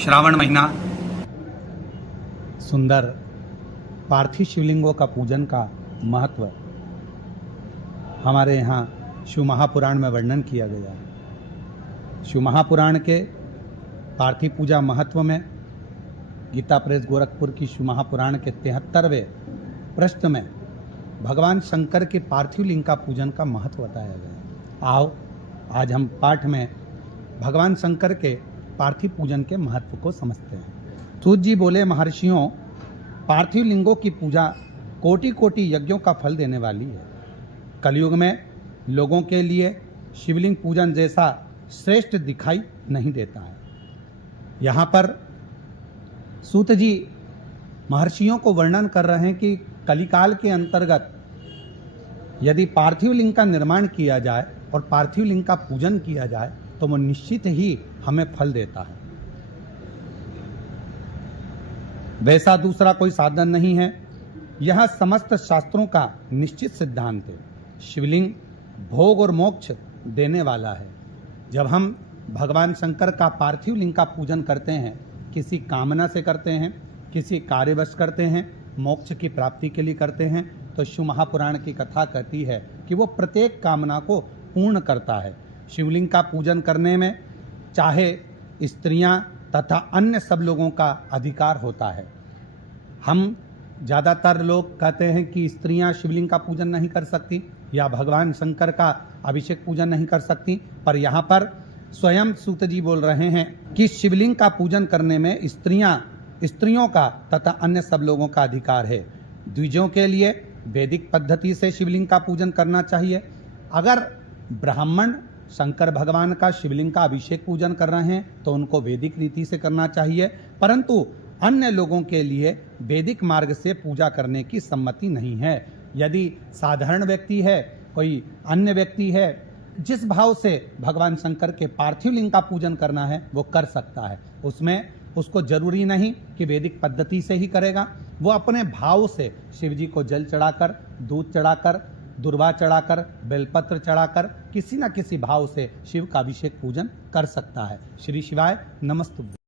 श्रावण महीना। सुंदर पार्थिव शिवलिंगों का पूजन का महत्व हमारे यहाँ शिव महापुराण में वर्णन किया गया है। शिव महापुराण के पार्थिव पूजा महत्व में गीता प्रेस गोरखपुर की शिव महापुराण के 73वें पृष्ठ में भगवान शंकर के पार्थिव लिंग का पूजन का महत्व बताया गया है। आओ आज हम पाठ में भगवान शंकर के पार्थिव पूजन के महत्व को समझते हैं। सूत जी बोले, महर्षियों, पार्थिव लिंगों की पूजा कोटि कोटि यज्ञों का फल देने वाली है। कलयुग में लोगों के लिए शिवलिंग पूजन जैसा श्रेष्ठ दिखाई नहीं देता है। यहाँ पर सूत जी महर्षियों को वर्णन कर रहे हैं कि कलिकाल के अंतर्गत यदि पार्थिव लिंग का निर्माण किया जाए और पार्थिव लिंग का पूजन किया जाए तो वो निश्चित ही हमें फल देता है। वैसा दूसरा कोई साधन नहीं है। यह समस्त शास्त्रों का निश्चित सिद्धांत है। शिवलिंग भोग और मोक्ष देने वाला है। जब हम भगवान शंकर का पार्थिव लिंग का पूजन करते हैं, किसी कामना से करते हैं, किसी कार्यवश करते हैं, मोक्ष की प्राप्ति के लिए करते हैं, तो शिव महापुराण की कथा कहती है कि वो प्रत्येक कामना को पूर्ण करता है। शिवलिंग का पूजन करने में चाहे स्त्रियां तथा अन्य सब लोगों का अधिकार होता है। हम ज़्यादातर लोग कहते हैं कि स्त्रियां शिवलिंग का पूजन नहीं कर सकती या भगवान शंकर का अभिषेक पूजन नहीं कर सकती, पर यहाँ पर स्वयं सूत जी बोल रहे हैं कि शिवलिंग का पूजन करने में स्त्रियों का तथा अन्य सब लोगों का अधिकार है। द्विजों के लिए वैदिक पद्धति से शिवलिंग का पूजन करना चाहिए। अगर ब्राह्मण शंकर भगवान का शिवलिंग का अभिषेक पूजन कर रहे हैं तो उनको वैदिक रीति से करना चाहिए, परंतु अन्य लोगों के लिए वैदिक मार्ग से पूजा करने की सम्मति नहीं है। यदि साधारण व्यक्ति है, कोई अन्य व्यक्ति है, जिस भाव से भगवान शंकर के पार्थिव लिंग का पूजन करना है वो कर सकता है। उसमें उसको जरूरी नहीं कि वैदिक पद्धति से ही करेगा। वो अपने भाव से शिव जी को जल चढ़ाकर, दूध चढ़ाकर, दुर्वा चढ़ाकर, बेलपत्र चढ़ाकर किसी न किसी भाव से शिव का अभिषेक पूजन कर सकता है। श्री शिवाय नमस्तुभ्यं।